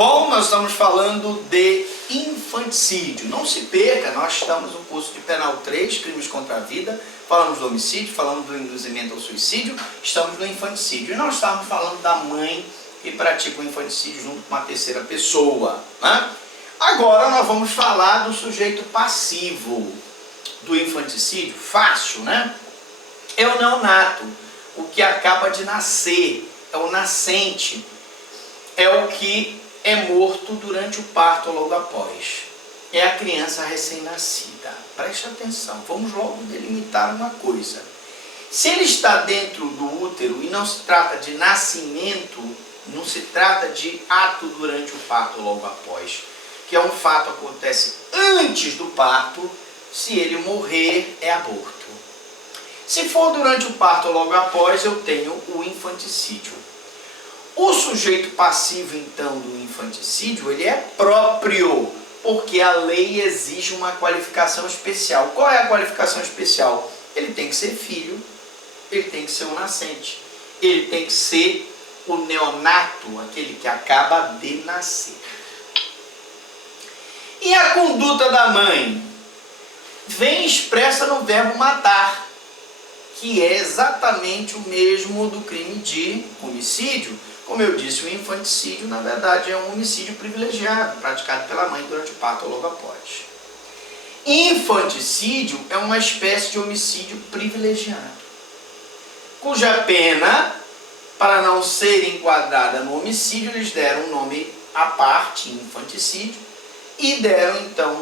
Bom, nós estamos falando de infanticídio. Não se perca, nós estamos no curso de Penal 3, crimes contra a vida. Falamos do homicídio, falamos do induzimento ao suicídio, estamos no infanticídio. E nós estamos falando da mãe que pratica o infanticídio junto com uma terceira pessoa, né? Agora nós vamos falar do sujeito passivo do infanticídio. Fácil, né? É o neonato, o que acaba de nascer, é o nascente, é o que é morto durante o parto ou logo após. É a criança recém-nascida. Preste atenção, vamos logo delimitar uma coisa. Se ele está dentro do útero e não se trata de nascimento, não se trata de ato durante o parto ou logo após, que é um fato que acontece antes do parto, se ele morrer, é aborto. Se for durante o parto ou logo após, eu tenho o infanticídio. O sujeito passivo, então, do infanticídio, ele é próprio, porque a lei exige uma qualificação especial. Qual é a qualificação especial? Ele tem que ser filho, ele tem que ser um nascente, ele tem que ser o neonato, aquele que acaba de nascer. E a conduta da mãe? Vem expressa no verbo matar, que é exatamente o mesmo do crime de homicídio. Como eu disse, o infanticídio, na verdade, é um homicídio privilegiado, praticado pela mãe durante o parto ou logo após. Infanticídio é uma espécie de homicídio privilegiado, cuja pena, para não ser enquadrada no homicídio, eles deram um nome à parte, infanticídio, e deram, então,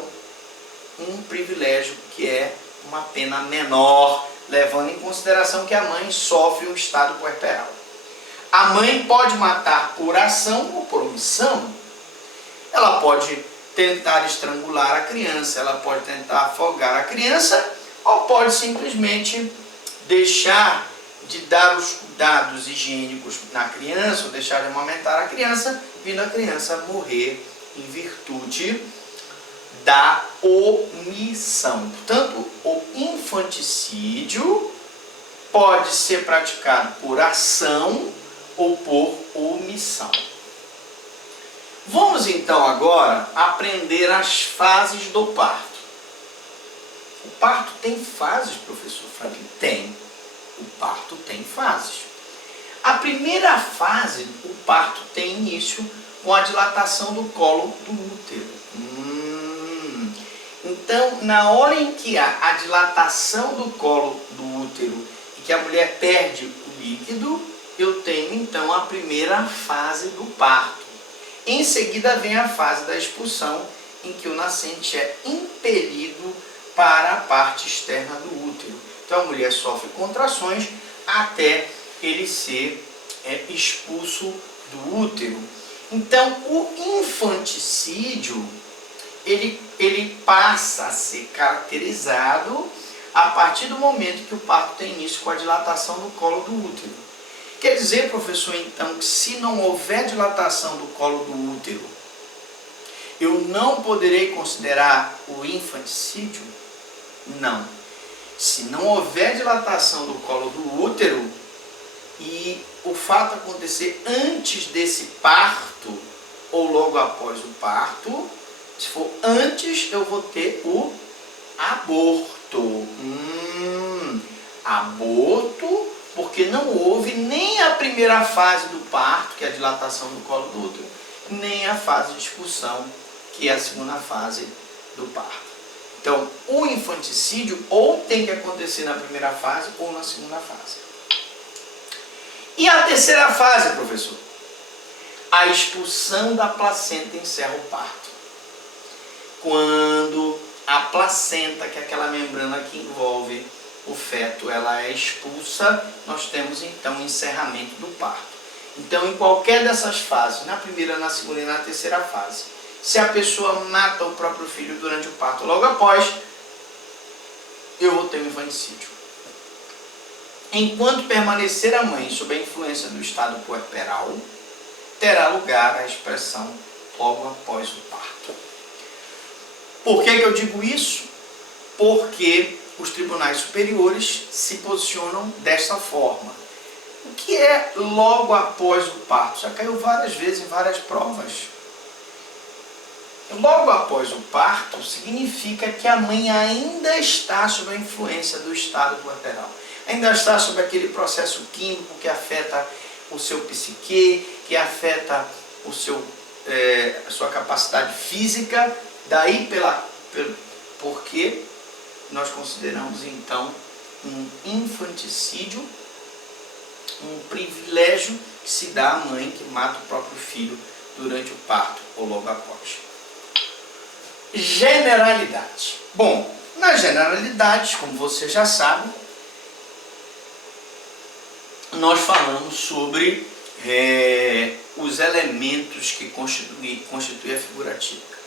um privilégio que é uma pena menor, levando em consideração que a mãe sofre um estado puerperal. A mãe pode matar por ação ou por omissão. Ela pode tentar estrangular a criança, ela pode tentar afogar a criança, ou pode simplesmente deixar de dar os cuidados higiênicos na criança, ou deixar de amamentar a criança, vindo a criança morrer em virtude da omissão. Portanto, o infanticídio pode ser praticado por ação ou por omissão. Vamos então agora aprender as fases do parto. O parto tem fases, professor Franklin? Tem. O parto tem fases. A primeira fase, o parto tem início com a dilatação do colo do útero. Então, na hora em que há a dilatação do colo do útero e que a mulher perde o líquido, eu tenho então a primeira fase do parto. Em seguida vem a fase da expulsão, em que o nascente é impelido para a parte externa do útero. Então a mulher sofre contrações até ele ser expulso do útero. Então o infanticídio ele passa a ser caracterizado a partir do momento que o parto tem início com a dilatação do colo do útero. Quer dizer, professor, então, que se não houver dilatação do colo do útero, eu não poderei considerar o infanticídio? Não. Se não houver dilatação do colo do útero e o fato acontecer antes desse parto ou logo após o parto, se for antes, eu vou ter o aborto. Aborto, porque não houve nem a primeira fase do parto, que é a dilatação do colo do útero, nem a fase de expulsão, que é a segunda fase do parto. Então, o infanticídio ou tem que acontecer na primeira fase ou na segunda fase. E a terceira fase, professor? A expulsão da placenta encerra o parto. Quando a placenta, que é aquela membrana que envolve o feto, ela é expulsa, nós temos então o encerramento do parto. Então, em qualquer dessas fases, na primeira, na segunda e na terceira fase, se a pessoa mata o próprio filho durante o parto logo após, eu vou ter um infanticídio. Enquanto permanecer a mãe sob a influência do estado puerperal, terá lugar a expressão logo após o parto. Por que eu digo isso? Porque os tribunais superiores se posicionam desta forma. O que é logo após o parto? Já caiu várias vezes em várias provas. Logo após o parto, significa que a mãe ainda está sob a influência do estado puerperal. Ainda está sob aquele processo químico que afeta o seu psique, que afeta a sua capacidade física. Daí porque nós consideramos então um infanticídio um privilégio que se dá à mãe que mata o próprio filho durante o parto ou logo após. Generalidade. Bom, nas generalidades, como você já sabe, nós falamos sobre os elementos que constituem a figura típica.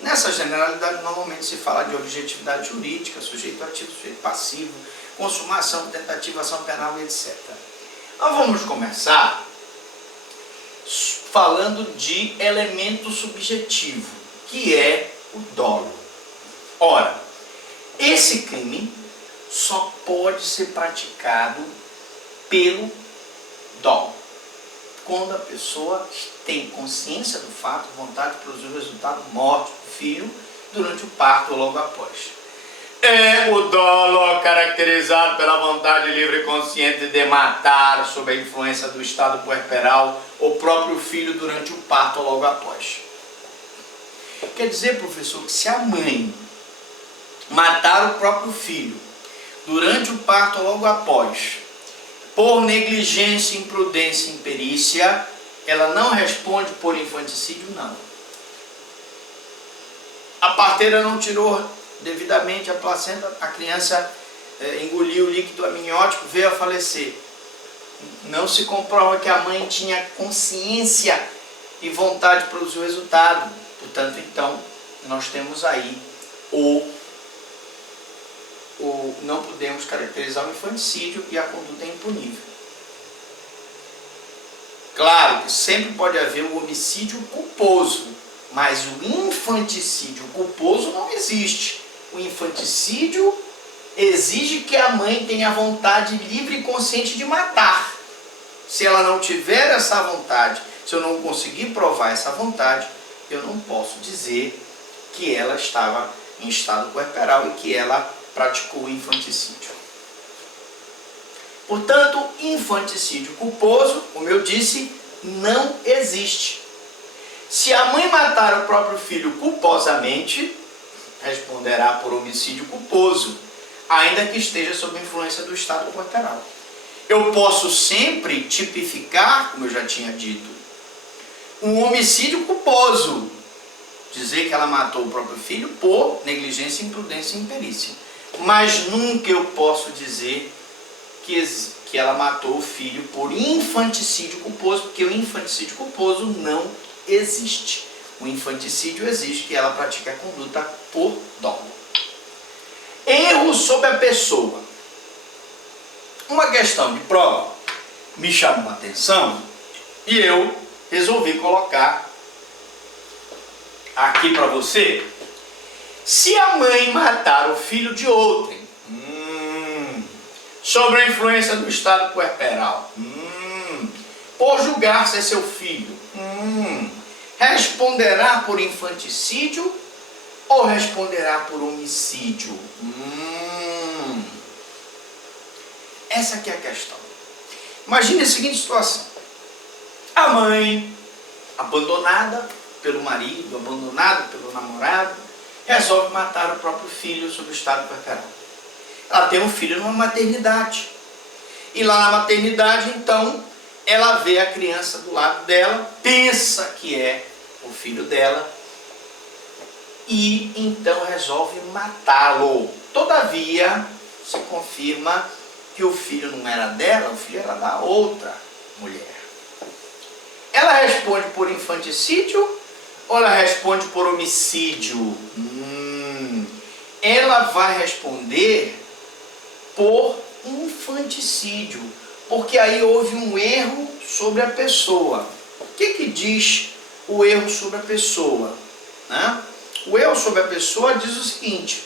Nessa generalidade, normalmente se fala de objetividade jurídica, sujeito ativo, sujeito passivo, consumação, tentativa, ação penal, etc. Nós vamos começar falando de elemento subjetivo, que é o dolo. Ora, esse crime só pode ser praticado pelo dolo, quando a pessoa tem consciência do fato, vontade de produzir o resultado morte do filho durante o parto ou logo após. É o dolo caracterizado pela vontade livre e consciente de matar, sob a influência do estado puerperal, o próprio filho durante o parto ou logo após. Quer dizer, professor, que se a mãe matar o próprio filho durante o parto ou logo após, por negligência, imprudência e imperícia, ela não responde por infanticídio, não. A parteira não tirou devidamente a placenta, a criança engoliu o líquido amniótico, veio a falecer. Não se comprova que a mãe tinha consciência e vontade de produzir o resultado. Portanto, então, nós temos aí não podemos caracterizar o infanticídio e a conduta é impunível. Claro que sempre pode haver o homicídio culposo, mas o infanticídio culposo não existe. O infanticídio exige que a mãe tenha vontade livre e consciente de matar. Se ela não tiver essa vontade, se eu não conseguir provar essa vontade, eu não posso dizer que ela estava em estado puerperal e que ela praticou o infanticídio. Portanto, infanticídio culposo, como eu disse, não existe. Se a mãe matar o próprio filho culposamente, responderá por homicídio culposo, ainda que esteja sob influência do estado puerperal. Eu posso sempre tipificar, como eu já tinha dito, um homicídio culposo, dizer que ela matou o próprio filho por negligência, imprudência e imperícia. Mas nunca eu posso dizer que ela matou o filho por infanticídio culposo, porque o infanticídio culposo não existe. O infanticídio exige que ela pratique a conduta por dolo. Erro sobre a pessoa. Uma questão de prova me chamou a atenção e eu resolvi colocar aqui para você. Se a mãe matar o filho de outrem, sob a influência do estado puerperal, por julgar ser seu filho, responderá por infanticídio ou responderá por homicídio? Essa aqui é a questão. Imagine a seguinte situação. A mãe, abandonada pelo marido, abandonada pelo namorado, resolve matar o próprio filho sob o estado puerperal. Ela tem um filho numa maternidade. E lá na maternidade, então, ela vê a criança do lado dela, pensa que é o filho dela, e então resolve matá-lo. Todavia, se confirma que o filho não era dela, o filho era da outra mulher. Ela responde por infanticídio ou ela responde por homicídio? Ela vai responder por infanticídio, porque aí houve um erro sobre a pessoa. O que diz o erro sobre a pessoa? O erro sobre a pessoa diz o seguinte: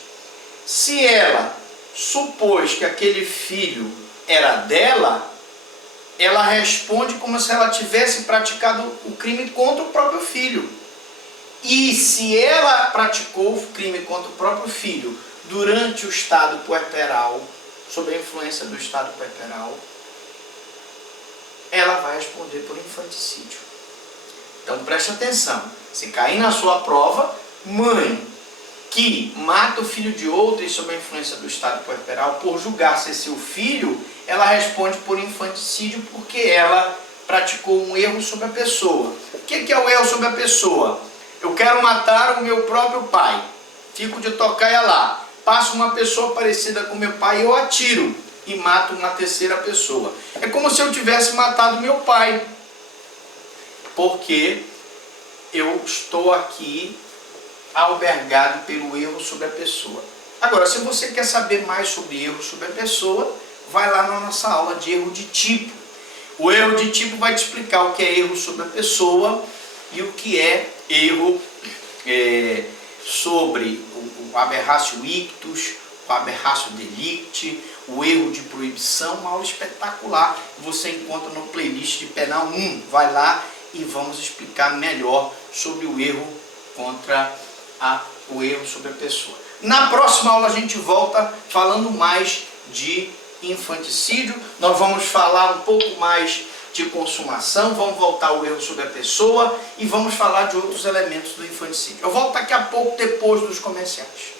se ela supôs que aquele filho era dela, ela responde como se ela tivesse praticado o crime contra o próprio filho. E se ela praticou o crime contra o próprio filho durante o estado puerperal, sob a influência do estado puerperal, ela vai responder por infanticídio. Então preste atenção, se cair na sua prova, mãe que mata o filho de outrem sob a influência do estado puerperal por julgar ser seu filho, ela responde por infanticídio porque ela praticou um erro sobre a pessoa. O que é o erro sobre a pessoa? Eu quero matar o meu próprio pai, fico de tocaia lá, passo uma pessoa parecida com meu pai e eu atiro e mato uma terceira pessoa. É como se eu tivesse matado meu pai, porque eu estou aqui albergado pelo erro sobre a pessoa. Agora, se você quer saber mais sobre erro sobre a pessoa, vai lá na nossa aula de erro de tipo. O erro de tipo vai te explicar o que é erro sobre a pessoa e o que é erro sobre o aberratio ictus, o aberratio delicti, o erro de proibição, uma aula espetacular. Você encontra no playlist de Penal 1. Vai lá e vamos explicar melhor sobre o erro contra o erro sobre a pessoa. Na próxima aula a gente volta falando mais de infanticídio. Nós vamos falar um pouco mais de consumação, vamos voltar ao erro sobre a pessoa e vamos falar de outros elementos do infanticídio. Eu volto daqui a pouco, depois dos comerciais.